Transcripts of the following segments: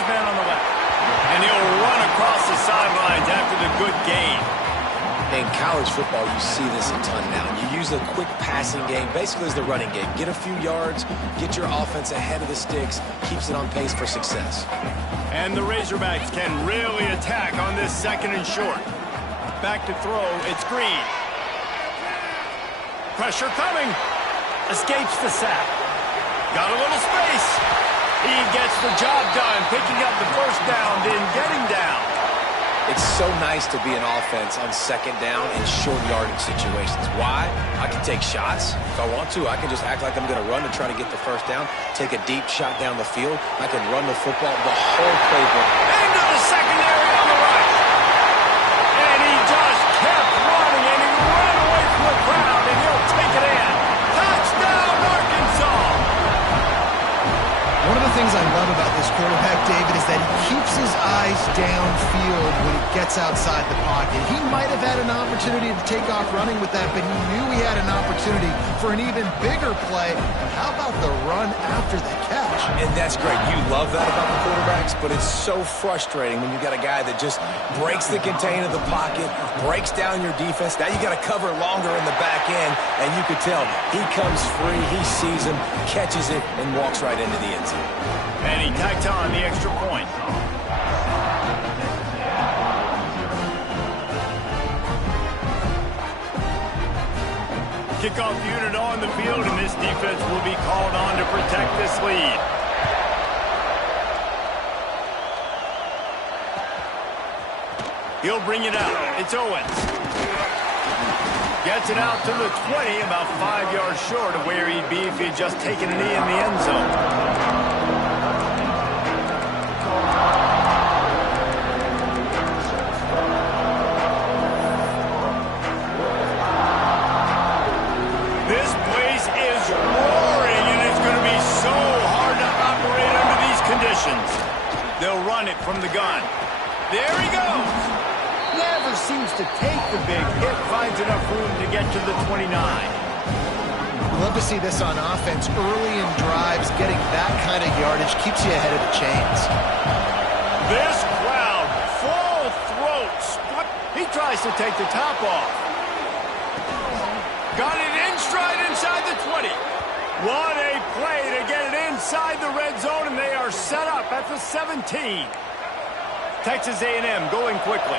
his man on the left. And he'll run across the sidelines after the good gain. In college football, you see this a ton now. You use a quick passing game, basically as the running game. Get a few yards, get your offense ahead of the sticks, keeps it on pace for success. And the Razorbacks can really attack on this 2nd and short. Back to throw, it's Green. Pressure coming. Escapes the sack. Got a little space. He gets the job done, picking up the first down, then getting down. It's so nice to be an offense on 2nd down in short yardage situations. Why? I can take shots. If I want to, I can just act like I'm going to run and try to get the first down, take a deep shot down the field. I can run the football, the whole playbook. Into the secondary on the right. And he just kept running, and he ran away from the crowd, and he'll take it in. Touchdown, Arkansas! One of the things I love about this quarterback, David, is that he keeps his eyes downfield when he gets outside the pocket. He might have had an opportunity to take off running with that, but he knew he had an opportunity for an even bigger play. And how about the run after the catch? And that's great. You love that about the quarterbacks, but it's so frustrating when you got a guy that just breaks the contain of the pocket, breaks down your defense. Now you got to cover longer in the back end, and you could tell he comes free, he sees him, catches it, and walks right into the end zone. And he tacks on the extra point. Kickoff unit on the field, and this defense will be called on to protect this lead. He'll bring it out. It's Owens. Gets it out to the 20, about 5 yards short of where he'd be if he'd just taken a knee in the end zone. This place is roaring, and it's going to be so hard to operate under these conditions. They'll run it from the gun. There he goes. Never seems to take the big hit, finds enough room to get to the 29. Love to see this on offense. Early in drives, getting that kind of yardage keeps you ahead of the chains. This crowd, full throats. He tries to take the top off. Got it in stride inside the 20. What a play to get it inside the red zone, and they are set up at the 17. Texas A&M going quickly.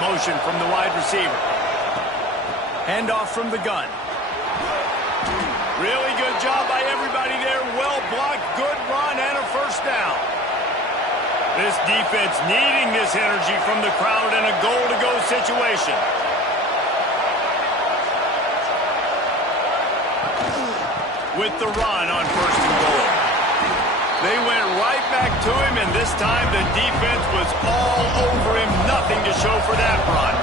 Motion from the wide receiver. Handoff from the gun. Really good job by everybody there. Well blocked, good run, and a first down. This defense needing this energy from the crowd in a goal-to-go situation. With the run on 1st and goal. They went right back to him, and this time the defense was all over him. Nothing to show for that run.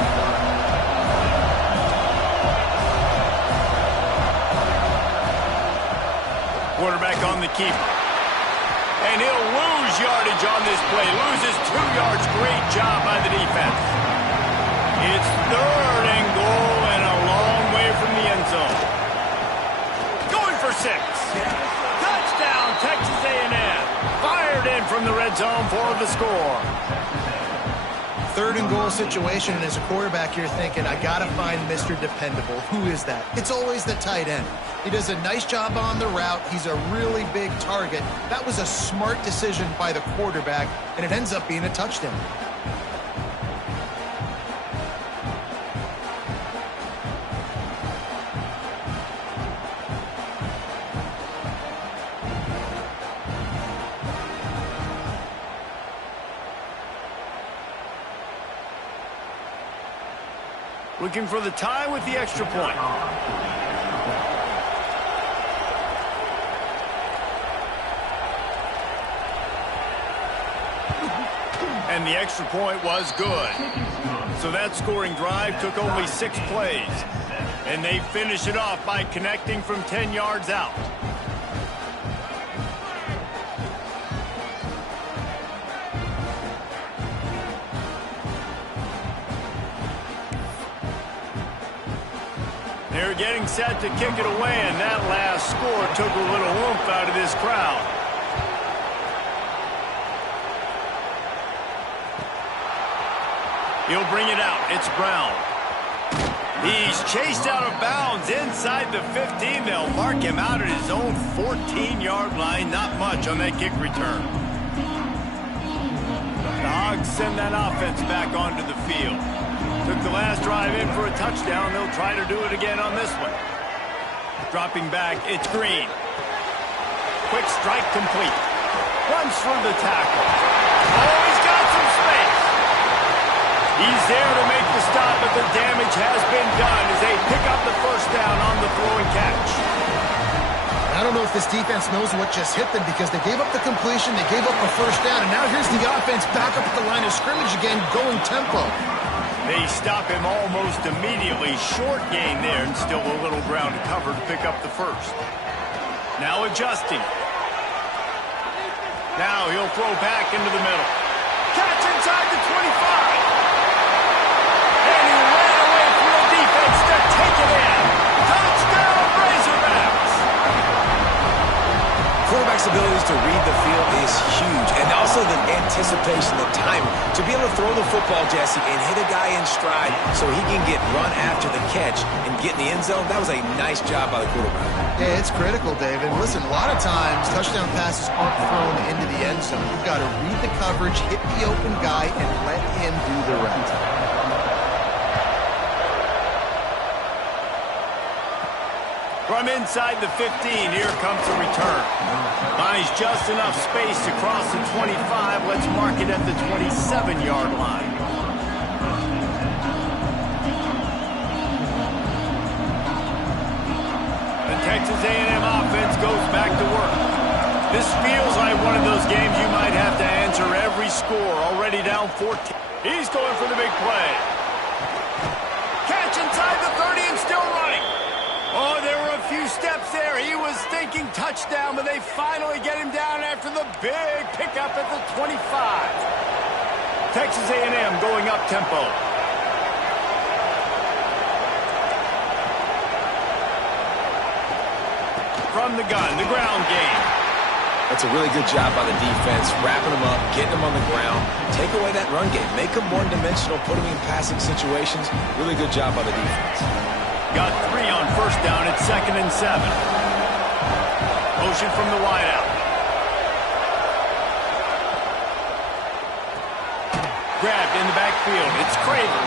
Quarterback on the keeper. And he'll lose yardage on this play. Loses 2 yards. Great job by the defense. It's 3rd and goal and a long way from the end zone. Going for 6. Touchdown, Texas A&M. Fired in from the red zone for the score. 3rd and goal situation, and as a quarterback, you're thinking, I got to find Mr. Dependable. Who is that? It's always the tight end. He does a nice job on the route. He's a really big target. That was a smart decision by the quarterback, and it ends up being a touchdown. Looking for the tie with the extra point. And the extra point was good. So that scoring drive took only 6 plays. And they finish it off by connecting from 10 yards out. They're getting set to kick it away, and that last score took a little oomph out of this crowd. He'll bring it out. It's Brown. He's chased out of bounds inside the 15. They'll mark him out at his own 14-yard line. Not much on that kick return. The Hogs send that offense back onto the field. Took the last drive in for a touchdown. They'll try to do it again on this one. Dropping back, it's Green. Quick strike complete. Runs through the tackle. Oh, he's got some space. He's there to make the stop, but the damage has been done as they pick up the first down on the throwing catch. I don't know if this defense knows what just hit them because they gave up the completion, they gave up a first down, and now here's the offense back up at the line of scrimmage again, going tempo. They stop him almost immediately. Short gain there, and still a little ground to cover to pick up the first. Now adjusting. Now he'll throw back into the middle. Catch inside the 25. And he ran away from the defense to take it in. Touchdown, Razorbacks! Quarterback's abilities to read the field is huge, and also the anticipation, the time to be able to throw the football, Jesse, and hit a guy in stride so he can get run after the catch and get in the end zone. That was a nice job by the quarterback. Yeah, it's critical, David. Listen, a lot of times touchdown passes aren't thrown into the end zone. You've got to read the coverage, hit the open guy, and let him do the rest. From inside the 15, here comes the return. Finds just enough space to cross the 25. Let's mark it at the 27-yard line. The Texas A&M offense goes back to work. This feels like one of those games you might have to answer every score. Already down 14. He's going for the big play. Catch inside the 30 and still running. Oh, there were a few steps there. He was thinking touchdown, but they finally get him down after the big pickup at the 25. Texas A&M going up tempo. From the gun, the ground game. That's a really good job by the defense, wrapping them up, getting them on the ground, take away that run game, make them one-dimensional, put them in passing situations. Really good job by the defense. Got 3 on first down. It's 2nd and 7. Motion from the wideout. Grabbed in the backfield. It's Craver.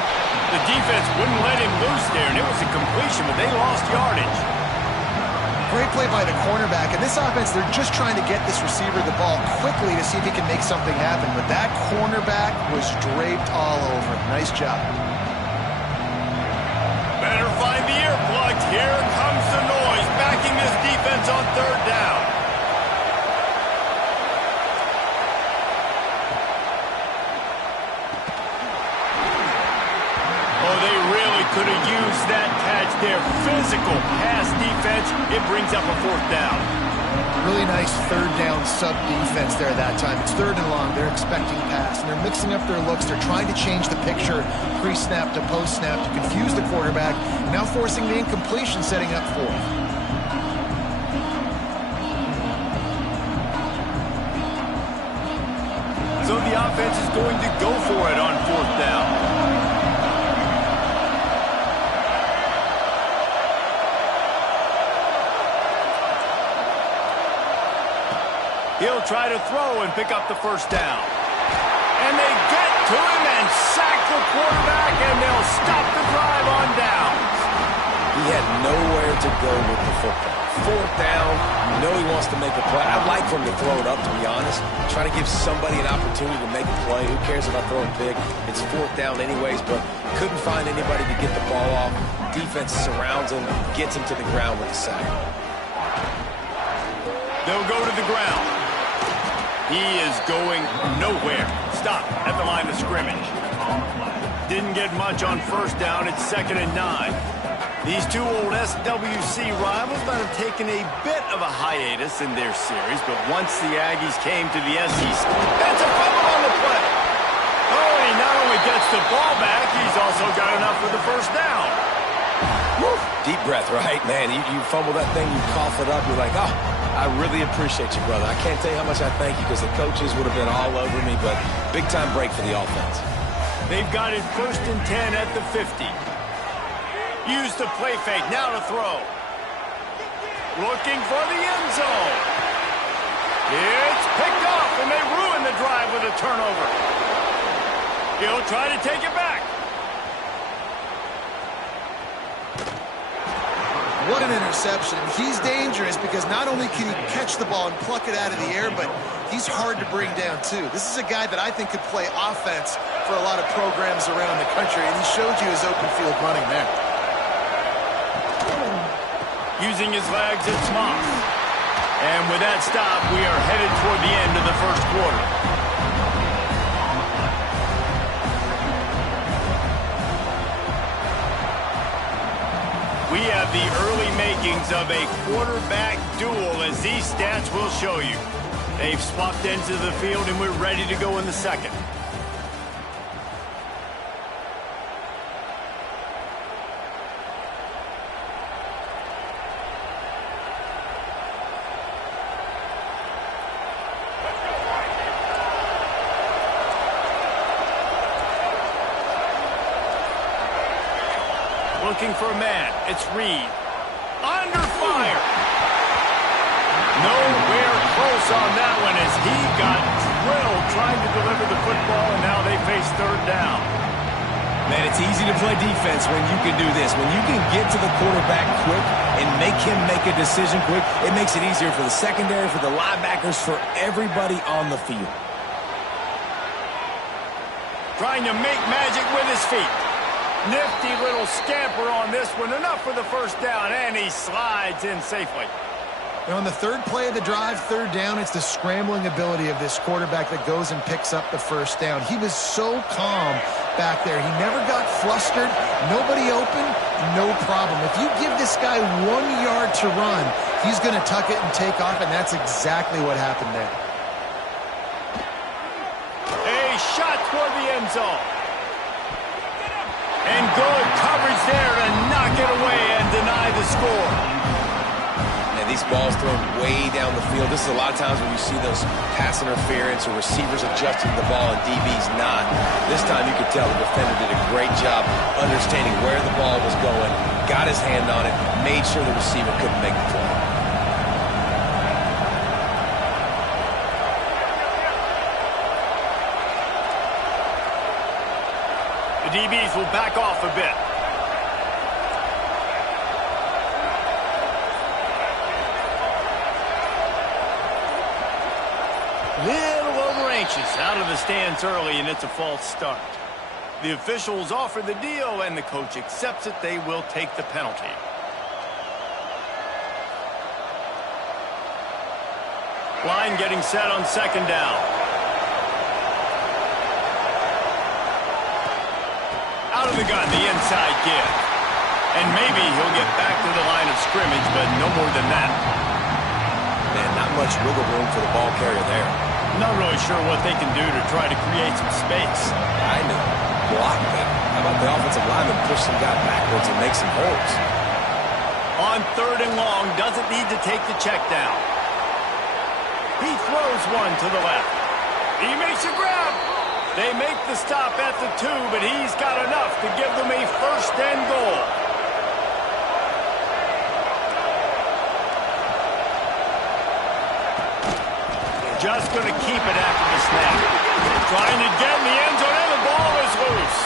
The defense wouldn't let him loose there, and it was a completion, but they lost yardage. Great play by the cornerback. In this offense, they're just trying to get this receiver the ball quickly to see if he can make something happen. But that cornerback was draped all over him. Nice job. Better find the earplugs. Here comes the noise, backing this defense on 3rd down. Oh, they really could have used that catch there. Physical pass defense. It brings up a 4th down. Really nice 3rd down sub-defense there that time. It's 3rd and long. They're expecting pass, and they're mixing up their looks. They're trying to change the picture pre-snap to post-snap to confuse the quarterback, now forcing the incompletion, setting up 4th. So the offense is going to go for it on 4th down. He'll try to throw and pick up the first down. And they get to him and sack the quarterback, and they'll stop the drive on downs. He had nowhere to go with the football. 4th down, you know he wants to make a play. I'd like for him to throw it up, to be honest. Try to give somebody an opportunity to make a play. Who cares about throwing big? It's 4th down anyways, but couldn't find anybody to get the ball off. Defense surrounds him, gets him to the ground with the sack. They'll go to the ground. He is going nowhere. Stop at the line of scrimmage. Didn't get much on first down. It's 2nd and 9. These two old SWC rivals might have taken a bit of a hiatus in their series, but once the Aggies came to the SEC, that's a fumble on the play. Oh, he not only gets the ball back, he's also got enough for the first down. Woo! Deep breath, right? Man, you fumble that thing, you cough it up, you're like, oh, I really appreciate you, brother. I can't tell you how much I thank you because the coaches would have been all over me, but big-time break for the offense. They've got it 1st and 10 at the 50. Use the play fake, now to throw. Looking for the end zone. It's picked off, and they ruin the drive with a turnover. He'll try to take it back. What an interception. He's dangerous because not only can he catch the ball and pluck it out of the air, but he's hard to bring down, too. This is a guy that I think could play offense for a lot of programs around the country, and he showed you his open field running there. Using his legs, it's Moss. And with that stop, we are headed toward the end of the first quarter. We have the early makings of a quarterback duel, as these stats will show you. They've swapped ends of the field, and we're ready to go in the second. Looking for a man. It's Reed. Under fire. Nowhere close on that one as he got drilled trying to deliver the football, and now they face 3rd down. Man, it's easy to play defense when you can do this. When you can get to the quarterback quick and make him make a decision quick, it makes it easier for the secondary, for the linebackers, for everybody on the field. Trying to make magic with his feet. Nifty little scamper on this one. Enough for the 1st down, and he slides in safely. Now on the 3rd play of the drive, 3rd down, it's the scrambling ability of this quarterback that goes and picks up the 1st down. He was so calm back there. He never got flustered. Nobody open, no problem. If you give this guy 1 yard to run, he's going to tuck it and take off, and that's exactly what happened there. A shot toward the end zone. And good coverage there to knock it away and deny the score. And these balls thrown way down the field. This is a lot of times when you see those pass interference or receivers adjusting the ball and DB's not. This time you could tell the defender did a great job understanding where the ball was going, got his hand on it, made sure the receiver couldn't make the play. DBs will back off a bit. Little over anxious out of the stance early, and it's a false start. The officials offer the deal, and the coach accepts it. They will take the penalty. Line getting set on 2nd down. Out of the gun, the inside give. And maybe he'll get back to the line of scrimmage, but no more than that. Man, not much wiggle room for the ball carrier there. Not really sure what they can do to try to create some space. I know. Block that. How about the offensive lineman push some guy backwards and make some holes? On 3rd and long, doesn't need to take the check down. He throws one to the left. He makes a grab. They make the stop at the 2, but he's got enough to give them a 1st and goal. They're just going to keep it after the snap. Trying to get in the end zone, and the ball is loose.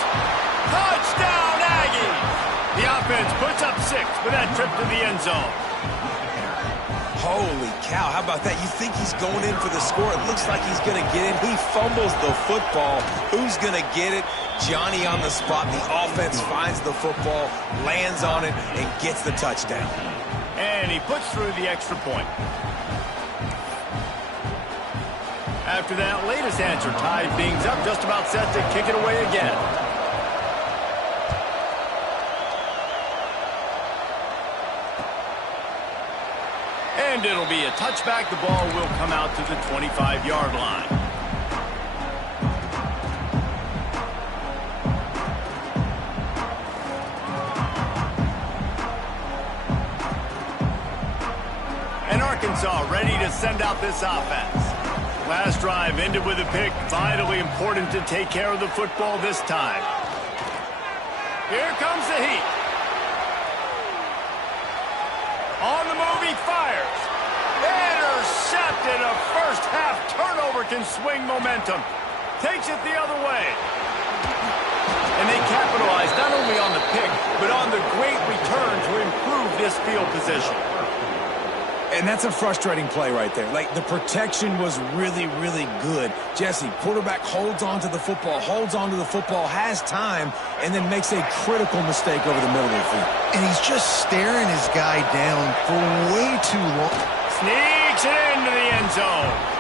Touchdown, Aggies! The offense puts up 6 for that trip to the end zone. Holy cow, how about that? You think he's going in for the score. It looks like he's going to get in. He fumbles the football. Who's going to get it? Johnny on the spot. The offense finds the football, lands on it, and gets the touchdown. And he puts through the extra point. After that latest answer, tied things up, just about set to kick it away again. And it'll be a touchback. The ball will come out to the 25-yard line. chainsaw ready to send out this offense. Last drive ended with a pick. Vitally important to take care of the football this time. Here comes the heat. On the move, he fires. Intercepted. A first-half turnover can swing momentum. Takes it the other way. And they capitalize not only on the pick, but on the great return to improve this field position. And that's a frustrating play right there. Like, the protection was really, really good. Jesse, quarterback holds on to the football, has time, and then makes a critical mistake over the middle of the field. And he's just staring his guy down for way too long. Sneaks it into the end zone.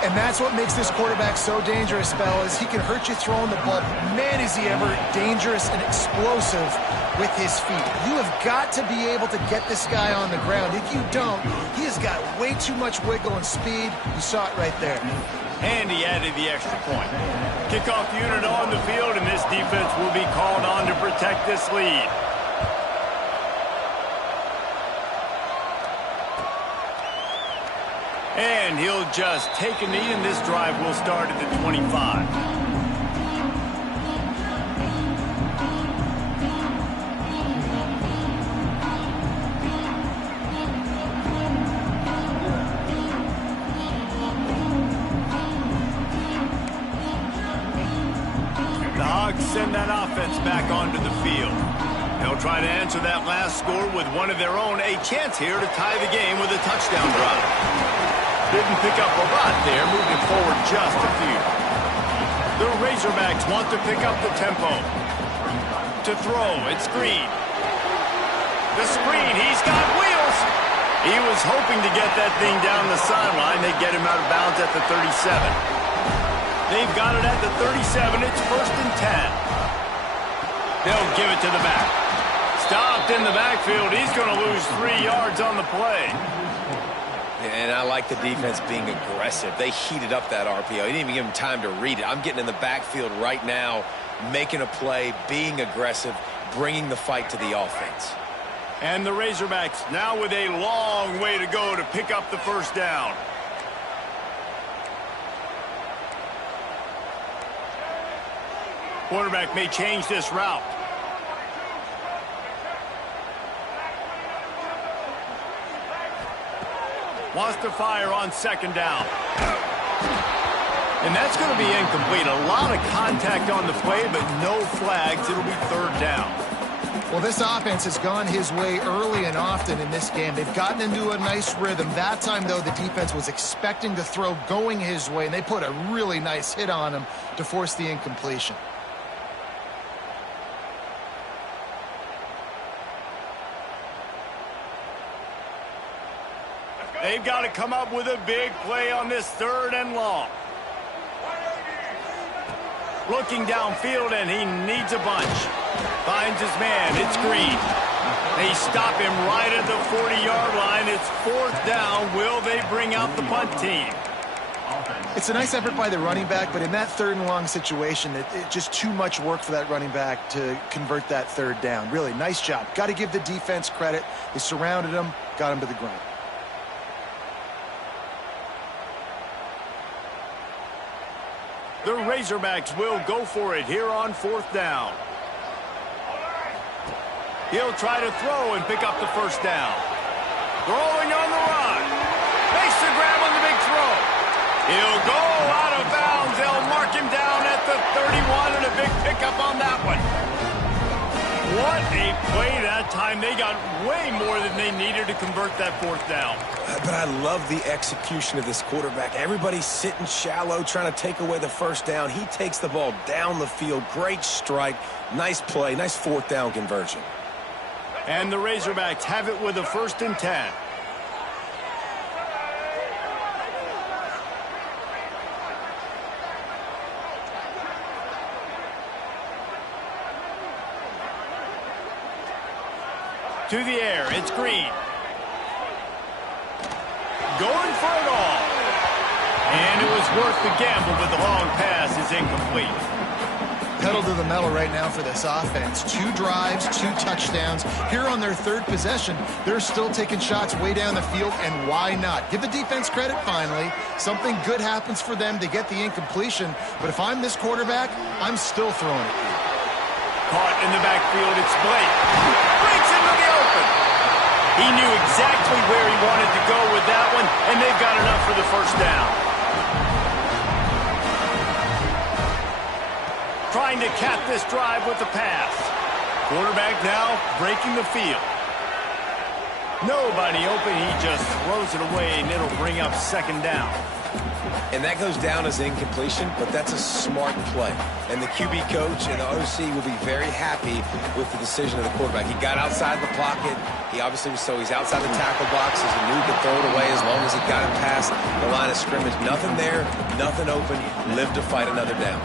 And that's what makes this quarterback so dangerous, fellas. He can hurt you throwing the ball. Man, is he ever dangerous and explosive with his feet. You have got to be able to get this guy on the ground. If you don't, he has got way too much wiggle and speed. You saw it right there. And he added the extra point. Kickoff unit on the field, and this defense will be called on to protect this lead. And he'll just take a knee, and this drive will start at the 25. The Hogs send that offense back onto the field. They'll try to answer that last score with one of their own. A chance here to tie the game with a touchdown drive. Didn't pick up a lot there, moving forward just a few. The Razorbacks want to pick up the tempo. To throw, it's Green. The screen, he's got wheels. He was hoping to get that thing down the sideline. They get him out of bounds at the 37. They've got it at the 37. It's 1st and 10. They'll give it to the back. Stopped in the backfield. He's going to lose 3 yards on the play. And I like the defense being aggressive. They heated up that RPO. He didn't even give him time to read it. I'm getting in the backfield right now, making a play, being aggressive, bringing the fight to the offense. And the Razorbacks now with a long way to go to pick up the first down. Quarterback may change this route. Wants to fire on 2nd down. And that's going to be incomplete. A lot of contact on the play, but no flags. It'll be 3rd down. Well, this offense has gone his way early and often in this game. They've gotten into a nice rhythm. That time, though, the defense was expecting to throw going his way, and they put a really nice hit on him to force the incompletion. They've got to come up with a big play on this 3rd and long. Looking downfield, and he needs a bunch. Finds his man. It's Green. They stop him right at the 40-yard line. It's 4th down. Will they bring out the punt team? It's a nice effort by the running back, but in that 3rd and long situation, it's just too much work for that running back to convert that 3rd down. Really, nice job. Got to give the defense credit. They surrounded him, got him to the ground. The Razorbacks will go for it here on 4th down. He'll try to throw and pick up the first down. Throwing on the run. Makes the grab on the big throw. He'll go out of bounds. They'll mark him down at the 31, and a big pickup on that one. What a play that time. They got way more than they needed to convert that 4th down. But I love the execution of this quarterback. Everybody's sitting shallow, trying to take away the first down. He takes the ball down the field. Great strike. Nice play. Nice 4th down conversion. And the Razorbacks have it with a 1st and 10. To the air, it's Green. Going for it all. And it was worth the gamble, but the long pass is incomplete. Pedal to the metal right now for this offense. 2 drives, 2 touchdowns. Here on their 3rd possession, they're still taking shots way down the field, and why not? Give the defense credit finally. Something good happens for them to get the incompletion, but if I'm this quarterback, I'm still throwing it. Caught in the backfield, it's Blake. Breaks into the open. He knew exactly where he wanted to go with that one, and they've got enough for the first down. Trying to cap this drive with the pass. Quarterback now breaking the field. Nobody open, he just throws it away, and it'll bring up 2nd down. And that goes down as incompletion, but that's a smart play. And the QB coach and the OC will be very happy with the decision of the quarterback. He got outside the pocket. He obviously was he's outside the tackle boxes. He knew he could throw it away as long as he got it past the line of scrimmage. Nothing there, nothing open. Live to fight another down.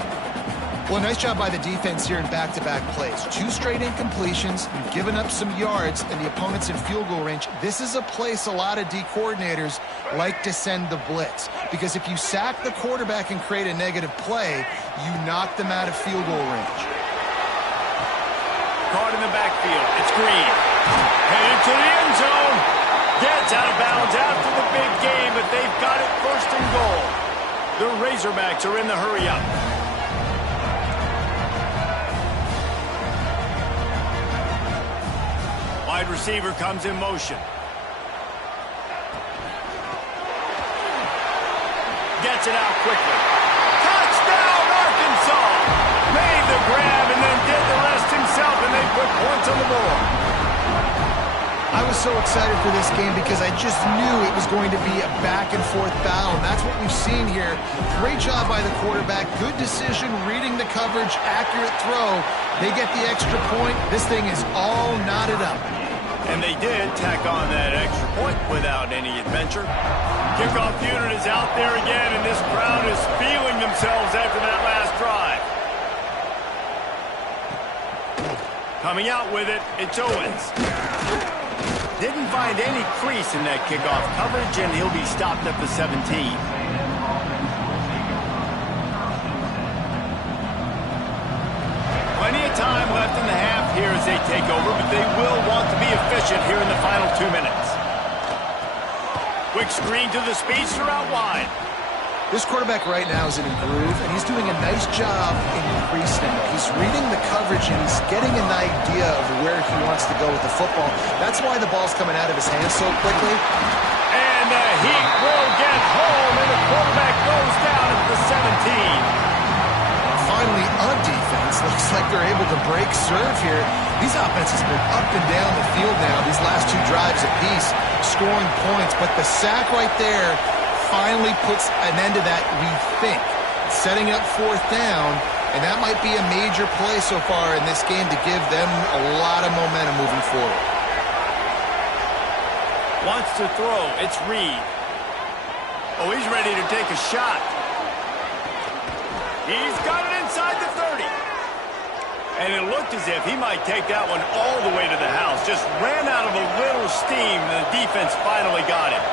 Well, nice job by the defense here in back-to-back plays. 2 straight incompletions. You've given up some yards, and the opponent's in field goal range. This is a place a lot of D coordinators like to send the blitz, because if you sack the quarterback and create a negative play, you knock them out of field goal range. Caught in the backfield. It's Green. Headed to the end zone. Gets out of bounds after the big game, but they've got it 1st and goal. The Razorbacks are in the hurry-up. Wide receiver comes in motion. Gets it out quickly. Touchdown, Arkansas! Made the grab and then did the rest himself, and they put points on the board. I was so excited for this game because I just knew it was going to be a back-and-forth battle, and that's what we've seen here. Great job by the quarterback. Good decision, reading the coverage, accurate throw. They get the extra point. This thing is all knotted up. And they did tack on that extra point without any adventure. Kickoff unit is out there again, and this crowd is feeling themselves after that last drive. Coming out with it, it's Owens. Didn't find any crease in that kickoff coverage, and he'll be stopped at the 17. Plenty of time left in the half here as they take over, but they will want to be efficient here in the final 2 minutes. Quick screen to the speedster out wide. This quarterback right now is in a groove, and he's doing a nice job in pre-snap. He's reading the coverage, and he's getting an idea of where he wants to go with the football. That's why the ball's coming out of his hands so quickly. And the Heat will get home, and the quarterback goes down at the 17. Finally, on defense, looks like they're able to break serve here. These offenses have been up and down the field now, these last 2 drives apiece, scoring points. But the sack right there finally puts an end to that, we think. Setting up 4th down, and that might be a major play so far in this game to give them a lot of momentum moving forward. Wants to throw. It's Reed. Oh, he's ready to take a shot. He's got it inside the 30. And it looked as if he might take that one all the way to the house. Just ran out of a little steam, and the defense finally got him.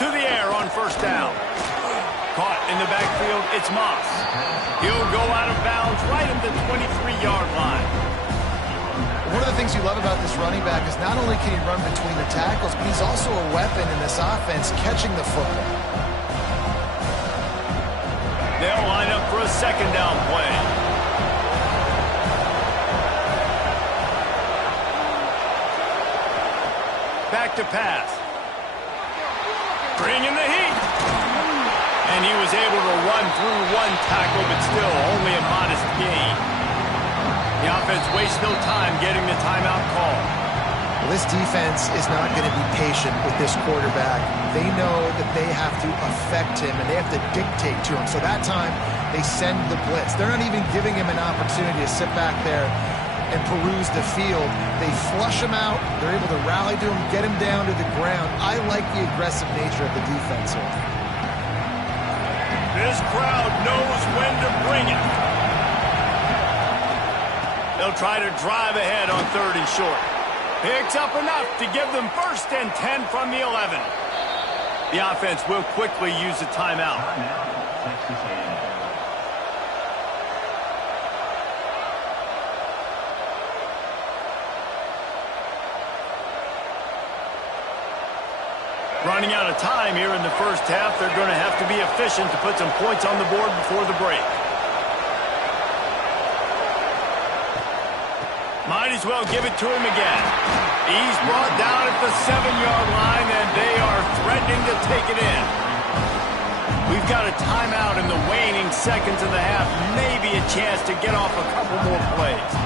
To the air on 1st down. Caught in the backfield, it's Moss. He'll go out of bounds right at the 23-yard line. One of the things you love about this running back is not only can he run between the tackles, but he's also a weapon in this offense catching the football. They'll line up for a 2nd down play. Back to pass. Bringing the heat. And he was able to run through 1 tackle, but still only a modest gain. The offense wastes no time getting the timeout call. Well, this defense is not going to be patient with this quarterback. They know that they have to affect him, and they have to dictate to him. So that time, they send the blitz. They're not even giving him an opportunity to sit back there and peruse the field. They flush him out. They're able to rally to him, get him down to the ground. I like the aggressive nature of the defense here. This crowd knows when to bring it. They'll try to drive ahead on 3rd and short. Picks up enough to give them 1st and 10 from the 11. The offense will quickly use a timeout. Running out of time here in the first half. They're going to have to be efficient to put some points on the board before the break. Might as well give it to him again. He's brought down at the 7-yard line, and they are threatening to take it in. We've got a timeout in the waning seconds of the half. Maybe a chance to get off a couple more plays.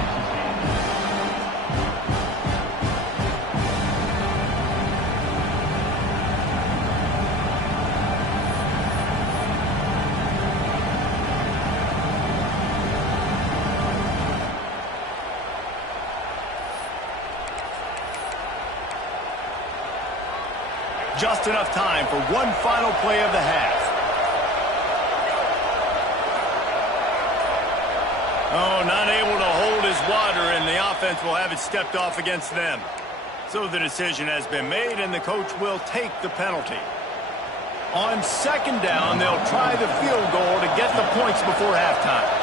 Just enough time for one final play of the half. Oh, not able to hold his water, and the offense will have it stepped off against them. So the decision has been made, and the coach will take the penalty. On second down, they'll try the field goal to get the points before halftime.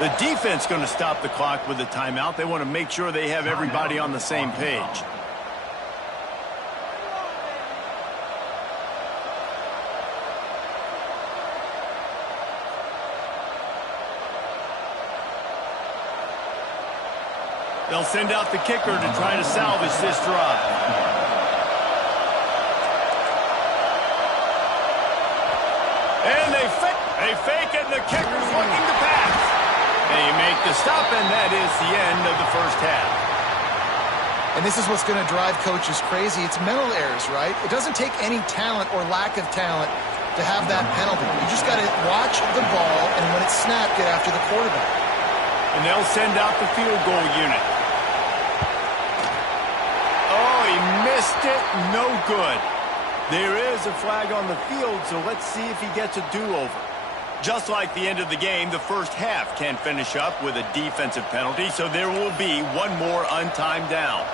The defense going to stop the clock with a timeout. They want to make sure they have everybody on the same page. They'll send out the kicker to try to salvage this drive. And they fake it, and the kicker's looking to pass. They make the stop, and that is the end of the first half. And this is what's going to drive coaches crazy. It's mental errors, right? It doesn't take any talent or lack of talent to have that penalty. You just got to watch the ball, and when it's snapped, get after the quarterback. And they'll send out the field goal unit. Oh, he missed it. No good. There is a flag on the field, so let's see if he gets a do-over. Just like the end of the game, the first half can finish up with a defensive penalty, so there will be one more untimed down.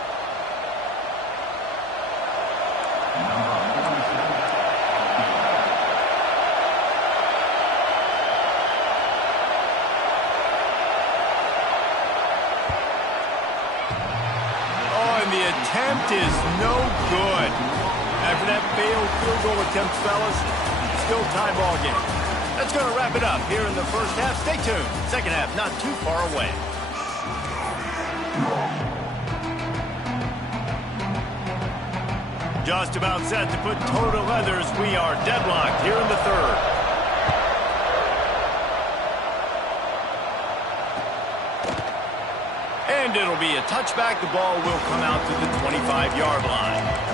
Oh, and the attempt is no good. After that failed field goal attempt, fellas, still tie ball game. That's going to wrap it up here in the first half. Stay tuned. Second half not too far away. Just about set to put toe to leather as we are deadlocked here in the third. And it'll be a touchback. The ball will come out to the 25-yard line.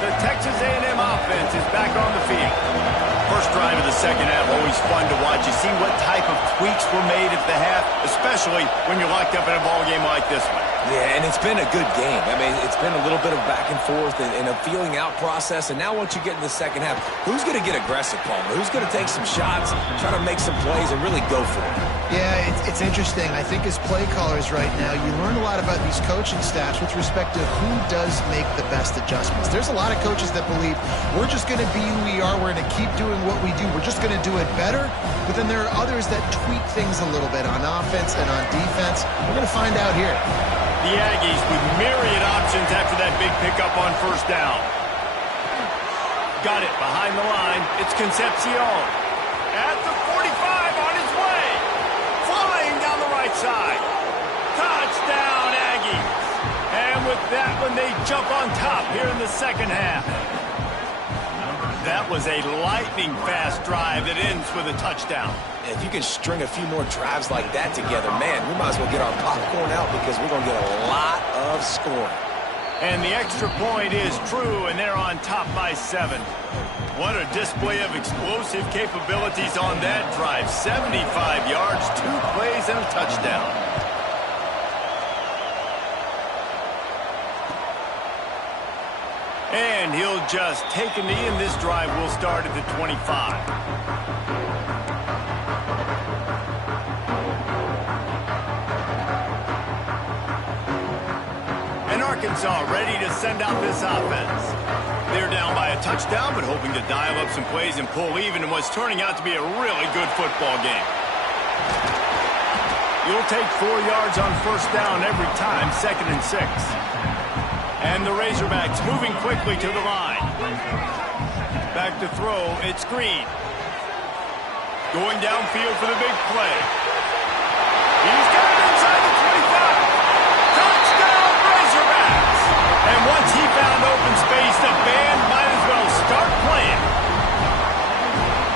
The Texas A&M offense is back on the field. First drive of the second half, always fun to watch. You see what type of tweaks were made at the half, especially when you're locked up in a ball game like this one. Yeah, and it's been a good game. I mean, it's been a little bit of back and forth and a feeling out process. And now once you get in the second half, who's going to get aggressive, Palmer? Who's going to take some shots, try to make some plays, and really go for it? Yeah, it's interesting. I think as play callers right now, you learn a lot about these coaching staffs with respect to who does make the best adjustments. There's a lot of coaches that believe we're just going to be who we are. We're going to keep doing what we do. We're just going to do it better. But then there are others that tweak things a little bit on offense and on defense. We're going to find out here. The Aggies with myriad options after that big pickup on first down. Got it behind the line. It's Concepcion. At the 45 on his way. Flying down the right side. Touchdown, Aggies. And with that one, they jump on top here in the second half. That was a lightning-fast drive that ends with a touchdown. If you can string a few more drives like that together, man, we might as well get our popcorn out because we're going to get a lot of scoring. And the extra point is true, and they're on top by 7. What a display of explosive capabilities on that drive. 75 yards, 2 plays, and a touchdown. And he'll just take a knee, and this drive will start at the 25. Arkansas ready to send out this offense. They're down by a touchdown, but hoping to dial up some plays and pull even in what's turning out to be a really good football game. You'll take 4 yards on first down every time, 2nd and 6. And the Razorbacks moving quickly to the line. Back to throw, it's Green. Going downfield for the big play. He's got it inside the 25. Touchdown, Razorbacks! And once he found open space, the band might as well start playing.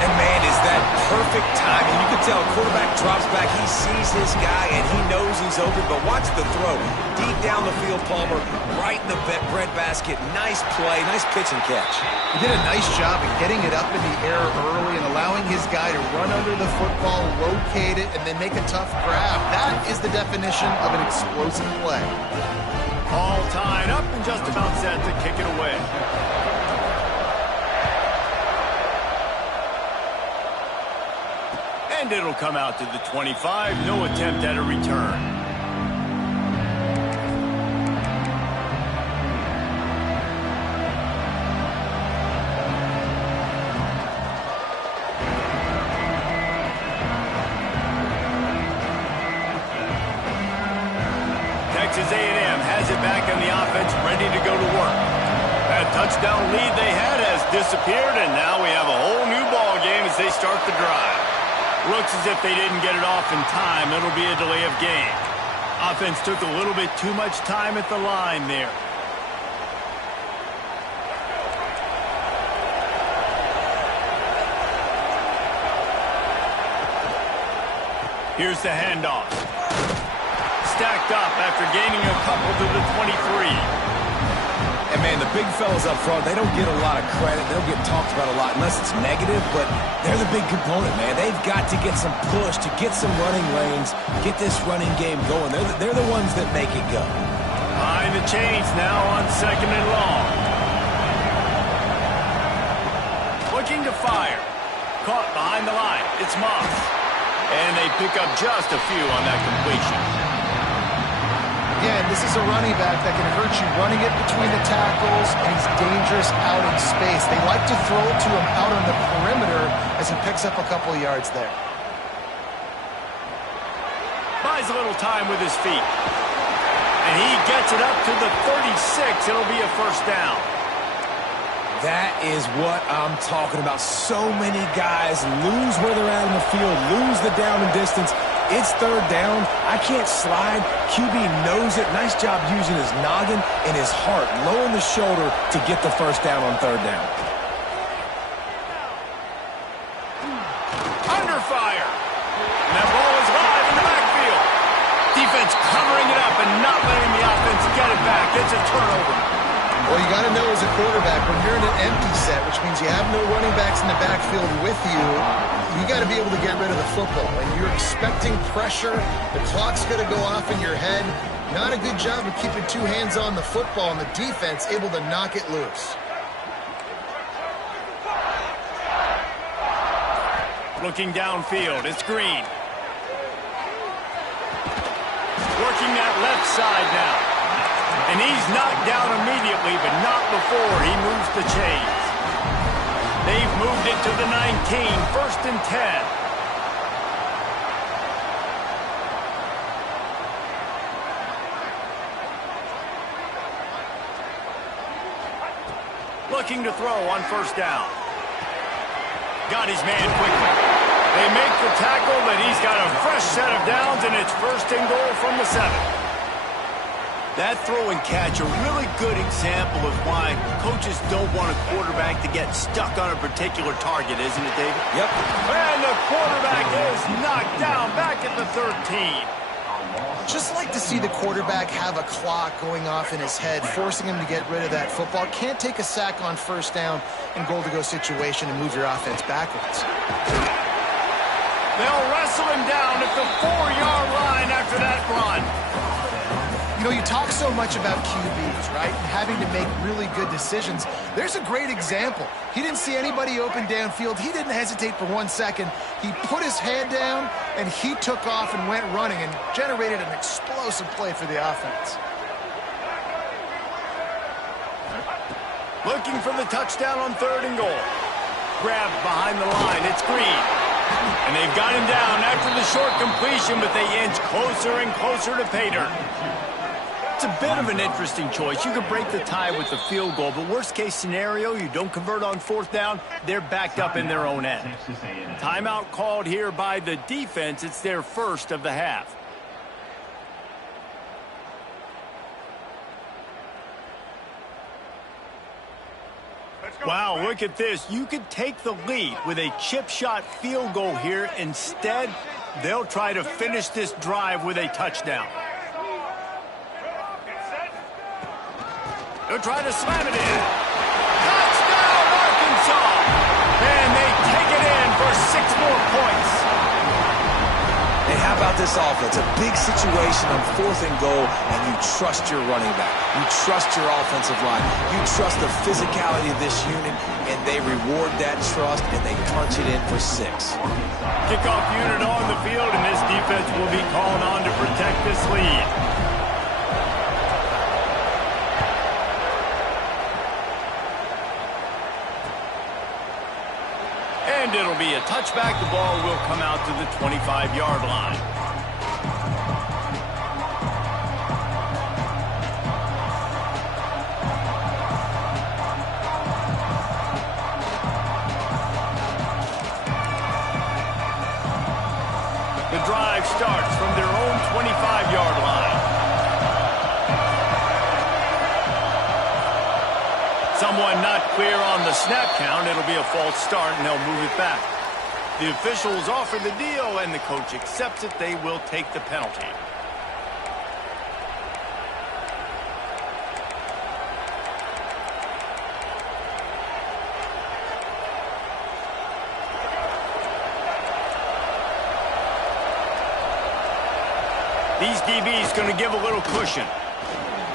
And man, is that perfect timing. You can tell quarterback drops back. He sees his guy, and he knows he's open. But watch the throw. Deep down the field, Palmer, right in the breadbasket. Nice play, nice pitch and catch. He did a nice job of getting it up in the air early and allowing his guy to run under the football, locate it, and then make a tough grab. That is the definition of an explosive play. All tied up and just about set to kick it away. And it'll come out to the 25. No attempt at a return. Texas A&M has it back on the offense, ready to go to work. That touchdown lead they had has disappeared, and now we have a whole new ball game as they start the drive. Looks as if they didn't get it off in time. It'll be a delay of game. Offense took a little bit too much time at the line there. Here's the handoff. Stacked up after gaining a couple to the 23. And, man, the big fellas up front, they don't get a lot of credit. They don't get talked about a lot unless it's negative, but they're the big component, man. They've got to get some push, to get some running lanes, get this running game going. They're the ones that make it go. Behind the chains now on 2nd and long. Looking to fire. Caught behind the line. It's Moss. And they pick up just a few on that completion. Again, this is a running back that can hurt you running it between the tackles, and he's dangerous out in space. They like to throw it to him out on the perimeter as he picks up a couple of yards there. Buys a little time with his feet. And he gets it up to the 36. It'll be a first down. That is what I'm talking about. So many guys lose where they're at in the field, lose the down and distance. It's 3rd down. I can't slide. QB knows it. Nice job using his noggin and his heart, lowering the shoulder to get the first down on 3rd down. Under fire. And that ball is live in the backfield. Defense covering it up and not letting the offense get it back. It's a turnover. Well, you got to know as a quarterback, when you're in an empty set, which means you have no running backs in the backfield with you, you got to be able to get rid of the football. And you're expecting pressure. The clock's going to go off in your head. Not a good job of keeping 2 hands on the football, and the defense able to knock it loose. Looking downfield, it's Green. Working that left side now. And he's knocked down immediately, but not before he moves the chains. They've moved it to the 19, 1st and 10. Looking to throw on first down. Got his man quickly. They make the tackle, but he's got a fresh set of downs, and it's 1st and goal from the 7. That throw and catch, a really good example of why coaches don't want a quarterback to get stuck on a particular target, isn't it, David? Yep. And the quarterback is knocked down back at the 13. Just like to see the quarterback have a clock going off in his head, forcing him to get rid of that football. Can't take a sack on first down and goal-to-go situation and move your offense backwards. They'll wrestle him down at the 4-yard line after that run. You know, you talk so much about QBs, right? And having to make really good decisions. There's a great example. He didn't see anybody open downfield. He didn't hesitate for 1 second. He put his head down, and he took off and went running and generated an explosive play for the offense. Looking for the touchdown on 3rd and goal. Grab behind the line. It's Green. And they've got him down after the short completion, but they inch closer and closer to pay dirt. It's a bit of an interesting choice. You could break the tie with the field goal, but worst case scenario, you don't convert on 4th down, they're backed up in their own end. Timeout called here by the defense. It's their first of the half. Wow, look at this. You could take the lead with a chip shot field goal here. Instead, they'll try to finish this drive with a touchdown. They'll try to slam it in. Touchdown, Arkansas! And they take it in for 6 more points. And how about this offense? A big situation on 4th and goal, and you trust your running back. You trust your offensive line. You trust the physicality of this unit, and they reward that trust, and they punch it in for 6. Kickoff unit on the field, and this defense will be called on to protect this lead. And it'll be a touchback. The ball will come out to the 25-yard line. The drive starts from their own 25-yard line. Someone not clear on the snap count. It'll be a false start, and they'll move it back. The officials offer the deal, and the coach accepts it. They will take the penalty. These DBs going to give a little cushion.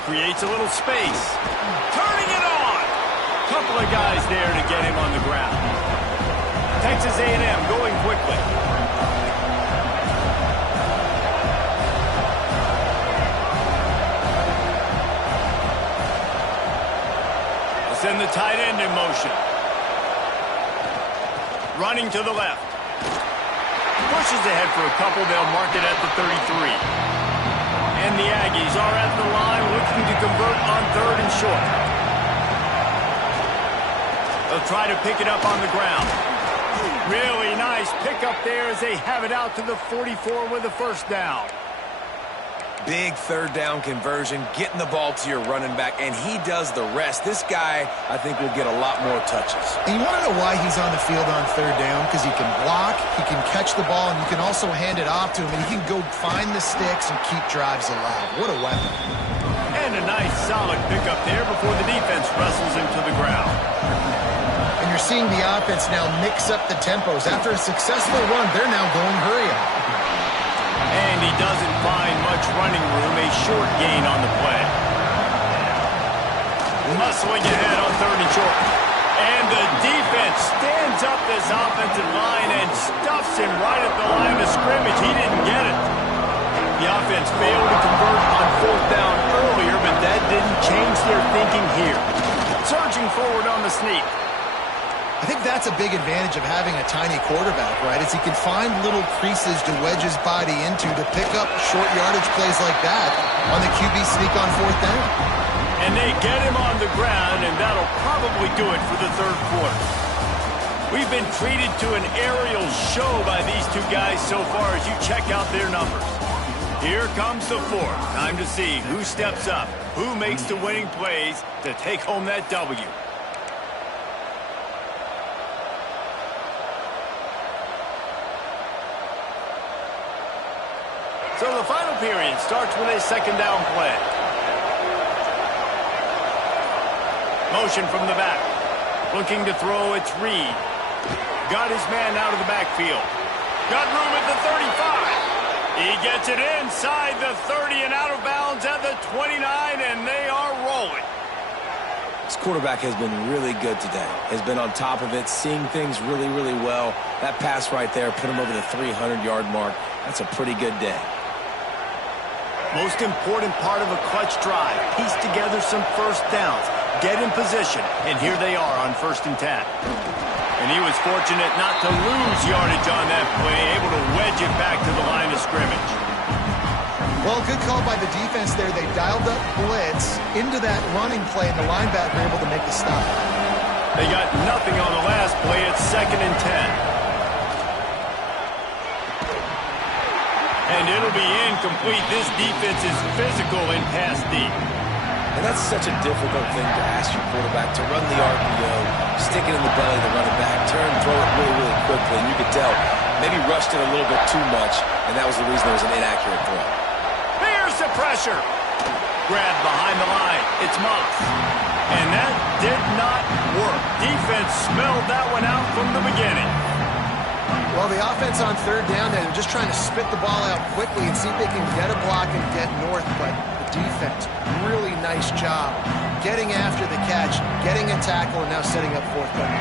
Creates a little space. Turning it on. Couple of guys there to get him on the ground. Texas A&M going quickly. They'll send the tight end in motion. Running to the left. Pushes ahead for a couple. They'll mark it at the 33. And the Aggies are at the line looking to convert on 3rd and short. They'll try to pick it up on the ground. Really nice pickup there as they have it out to the 44 with a 1st down. Big 3rd down conversion, getting the ball to your running back, and he does the rest. This guy, I think, will get a lot more touches. And you want to know why he's on the field on 3rd down? Because he can block, he can catch the ball, and you can also hand it off to him, and he can go find the sticks and keep drives alive. What a weapon. And a nice, solid pickup there before the defense wrestles him to the ground. And you're seeing the offense now mix up the tempos. After a successful run, they're now going hurry up. And he doesn't find much running room, a short gain on the play. Muscling ahead on 3rd and short. And the defense stands up this offensive line and stuffs him right at the line of scrimmage. He didn't get it. The offense failed to convert on 4th down earlier, but that didn't change their thinking here. Surging forward on the sneak. I think that's a big advantage of having a tiny quarterback, right? Is he can find little creases to wedge his body into to pick up short yardage plays like that on the QB sneak on 4th down. And they get him on the ground, and that'll probably do it for the 3rd quarter. We've been treated to an aerial show by these two guys so far as you check out their numbers. Here comes the 4th. Time to see who steps up, who makes the winning plays to take home that W. So the final period starts with a 2nd down play. Motion from the back. Looking to throw, it's Reed. Got his man out of the backfield. Got room at the 35. He gets it inside the 30 and out of bounds at the 29, and they are rolling. This quarterback has been really good today. Has been on top of it, seeing things really, really well. That pass right there put him over the 300-yard mark. That's a pretty good day. Most important part of a clutch drive. Piece together some 1st downs. get in position, and here they are on 1st and 10. And he was fortunate not to lose yardage on that play, able to wedge it back to the line of scrimmage. Well, good call by the defense there. They dialed up blitz into that running play, and the linebacker able to make the stop. They got nothing on the last play. It's 2nd and 10. And it'll be incomplete. This defense is physical in pass deep. And that's such a difficult thing to ask your quarterback, to run the RPO, stick it in the belly of the running back, turn, throw it really, really quickly. And you could tell, maybe rushed it a little bit too much, and that was the reason it was an inaccurate throw. Here's the pressure. Grab behind the line. It's Moss. And that did not work. Defense smelled that one out from the beginning. Well, the offense on 3rd down, they're just trying to spit the ball out quickly and see if they can get a block and get north, but the defense, really nice job getting after the catch, getting a tackle, and now setting up 4th down.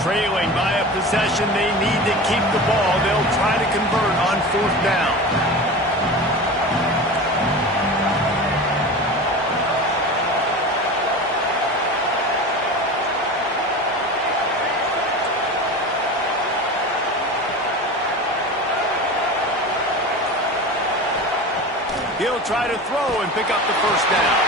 Trailing by a possession, they need to keep the ball. They'll try to convert on 4th down. He'll try to throw and pick up the 1st down.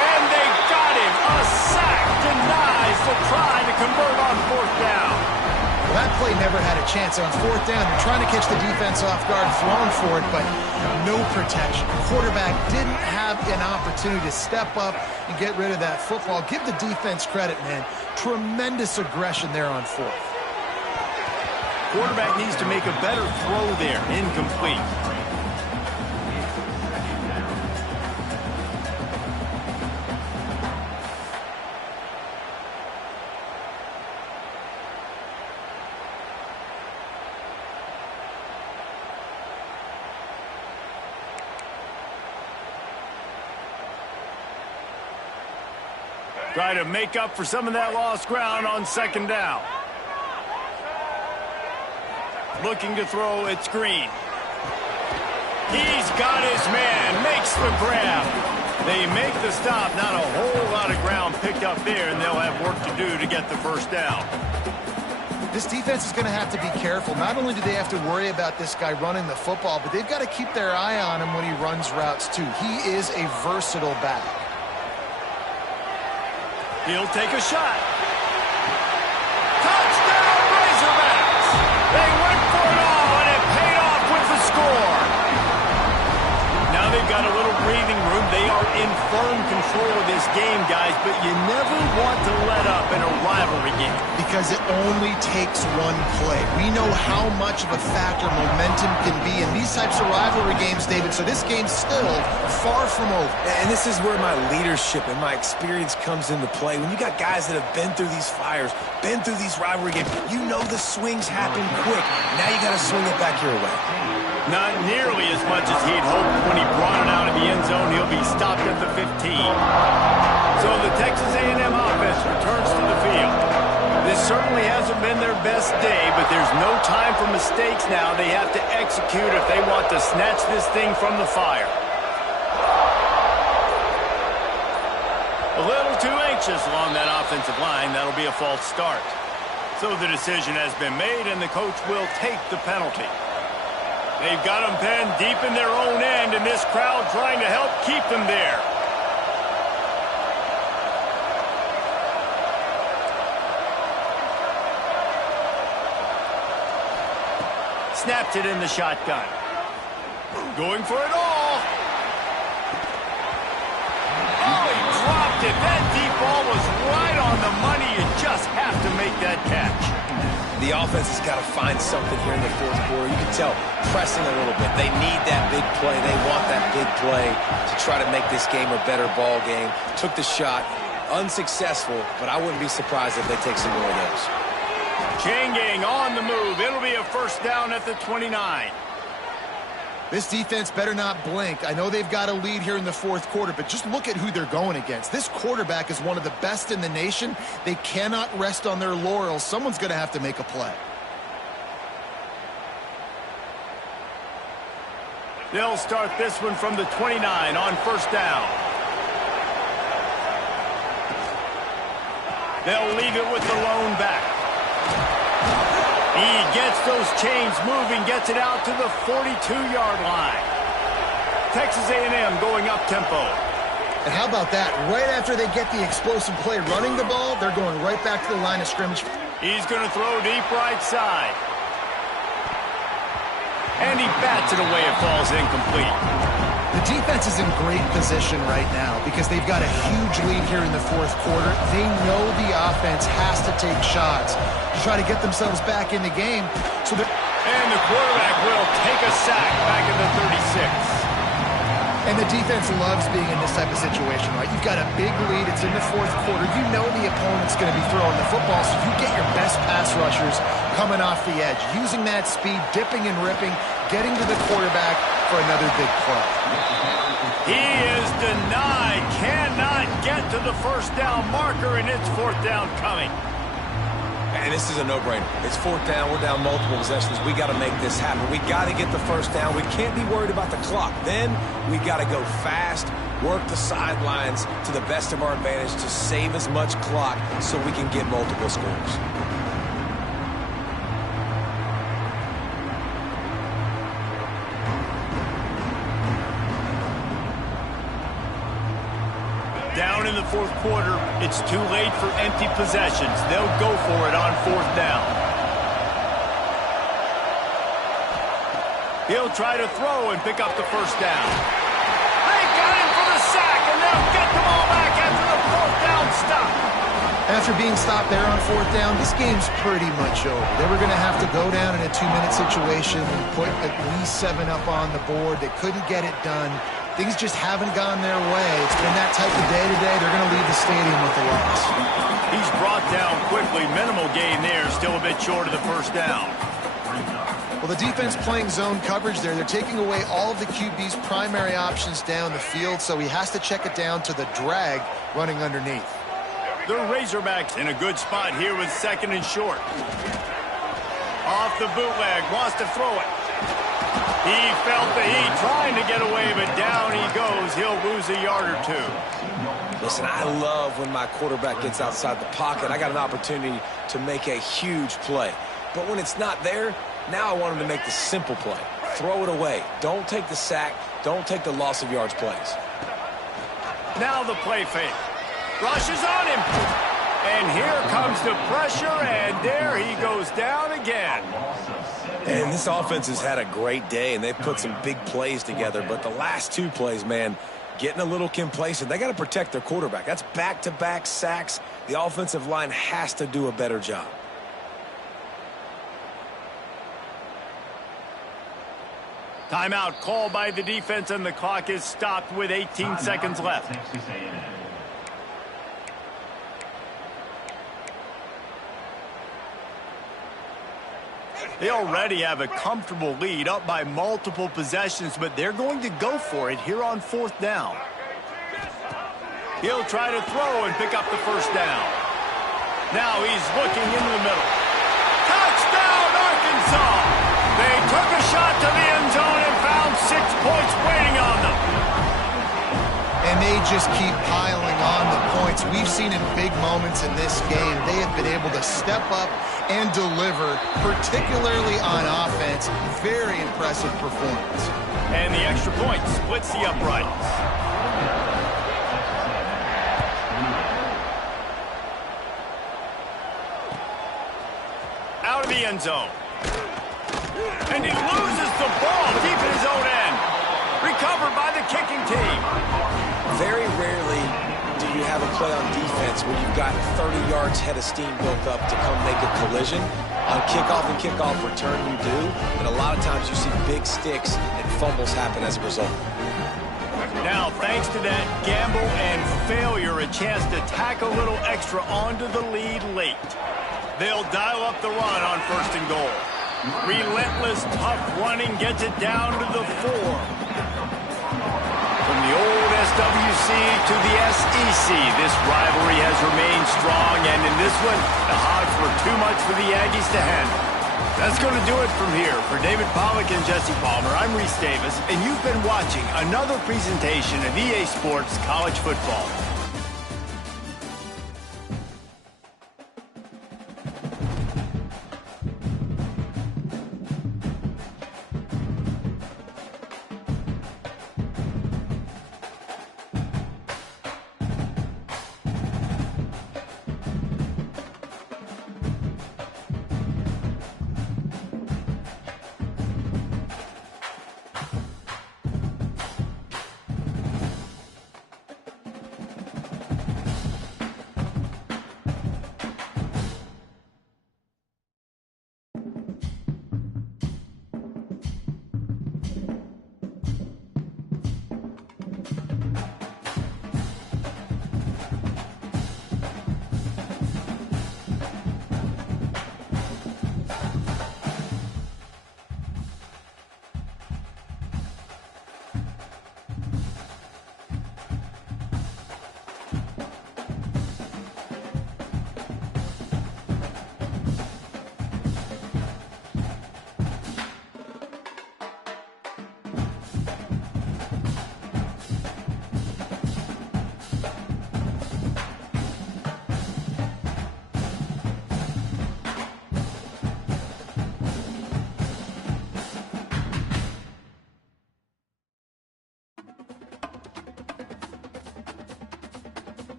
And they got him. A sack denies the try to convert on 4th down. Well, that play never had a chance. On 4th down, they're trying to catch the defense off guard, throwing for it, but no protection. The quarterback didn't have an opportunity to step up and get rid of that football. Give the defense credit, man. Tremendous aggression there on 4th. Quarterback needs to make a better throw there. Incomplete. Try to make up for some of that lost ground on 2nd down. Looking to throw, it's Green. He's got his man, makes the grab. They make the stop, not a whole lot of ground picked up there, and they'll have work to do to get the 1st down. This defense is going to have to be careful. Not only do they have to worry about this guy running the football, but they've got to keep their eye on him when he runs routes too. He is a versatile back. He'll take a shot. Touchdown, Razorbacks! They went for it all, and it paid off with the score. Now they've got a little breathing room. They are in firm control of this game, guys, but you never want to let up in a rivalry game. Because it only takes one play. We know how much of a factor momentum can be in these types of rivalry games, David, so this game's still far from over. And this is where my leadership and my experience comes into play. When you got guys that have been through these fires, been through these rivalry games, you know the swings happen quick. Now you got to swing it back your way. Not nearly as much as he'd hoped when he brought it out of the end zone. He'll be stopped at the 15. So the Texas A&M offense returns to the field. This certainly hasn't been their best day, but there's no time for mistakes now. They have to execute if they want to snatch this thing from the fire. A little too anxious along that offensive line. That'll be a false start. So the decision has been made, and the coach will take the penalty. They've got them pinned deep in their own end, and this crowd trying to help keep them there. Snapped it in the shotgun. Going for it all. Oh, he dropped it. That deep ball was right on the money. You just have to make that catch. The offense has got to find something here in the 4th quarter. You can tell, pressing a little bit. They need that big play. They want that big play to try to make this game a better ball game. Took the shot. Unsuccessful, but I wouldn't be surprised if they take some more of those. Chain gang on the move. It'll be a 1st down at the 29. This defense better not blink. I know they've got a lead here in the 4th quarter, but just look at who they're going against. This quarterback is one of the best in the nation. They cannot rest on their laurels. Someone's going to have to make a play. They'll start this one from the 29 on 1st down. They'll leave it with the lone back. He gets those chains moving, gets it out to the 42-yard line. Texas A&M going up-tempo. And how about that? Right after they get the explosive play running the ball, they're going right back to the line of scrimmage. He's going to throw deep right side. And he bats it away. It falls incomplete. The defense is in great position right now because they've got a huge lead here in the fourth quarter. They know the offense has to take shots to try to get themselves back in the game. And the quarterback will take a sack back in the 36. And the defense loves being in this type of situation, right? You've got a big lead. It's in the fourth quarter. You know the opponent's going to be throwing the football, so you get your best pass rushers coming off the edge, using that speed, dipping and ripping, getting to the quarterback for another big play. He is denied, cannot get to the first down marker, and it's fourth down coming. And this is a no-brainer. It's fourth down. We're down multiple possessions. We got to make this happen. We got to get the first down. We can't be worried about the clock. Then we got to go fast, work the sidelines to the best of our advantage to save as much clock so we can get multiple scores. Down in the fourth quarter, it's too late for empty possessions. They'll go for it on fourth down. He'll try to throw and pick up the first down. They got him for the sack, and they'll get the ball back after the fourth down stop. After being stopped there on fourth down, this game's pretty much over. They were going to have to go down in a 2-minute situation and put at least 7 up on the board. They couldn't get it done. Things just haven't gone their way. It's been that type of day today. They're going to leave the stadium with a loss. He's brought down quickly. Minimal gain there. Still a bit short of the first down. Well, the defense playing zone coverage there. They're taking away all of the QB's primary options down the field, so he has to check it down to the drag running underneath. The Razorbacks in a good spot here with second and short. Off the bootleg. Wants to throw it. He felt the heat trying to get away, but down he goes. He'll lose a yard or two. Listen, I love when my quarterback gets outside the pocket. I got an opportunity to make a huge play. But when it's not there, now I want him to make the simple play. Throw it away. Don't take the sack. Don't take the loss of yards plays. Now the play fake. Rushes on him. And here comes the pressure, and there he goes down again. And this offense has had a great day, and they've put some big plays together. But the last 2 plays, man, getting a little complacent. They got to protect their quarterback. That's back-to-back sacks. The offensive line has to do a better job. Timeout called by the defense, and the clock is stopped with 18 seconds left. They already have a comfortable lead, up by multiple possessions, but they're going to go for it here on fourth down. He'll try to throw and pick up the first down. Now he's looking into the middle. Touchdown, Arkansas! They took a shot to the end zone and found 6 points waiting on them. And they just keep piling on the points. We've seen in big moments in this game, they have been able to step up and deliver, particularly on offense. Very impressive performance. And the extra point splits the uprights. Out of the end zone. And he loses the ball deep in his own end. Recovered by the kicking team. Very rarely do you have a play on defense where you've got 30 yards head of steam built up to come make a collision. On kickoff and kickoff return, you do. And a lot of times you see big sticks and fumbles happen as a result. Now, thanks to that gamble and failure, a chance to tack a little extra onto the lead late. They'll dial up the run on first and goal. Relentless, tough running gets it down to the 4. From the old SWC to the SEC, this rivalry has remained strong, and in this one, the Hogs were too much for the Aggies to handle. That's going to do it from here. For David Pollack and Jesse Palmer, I'm Reese Davis, and you've been watching another presentation of EA Sports College Football.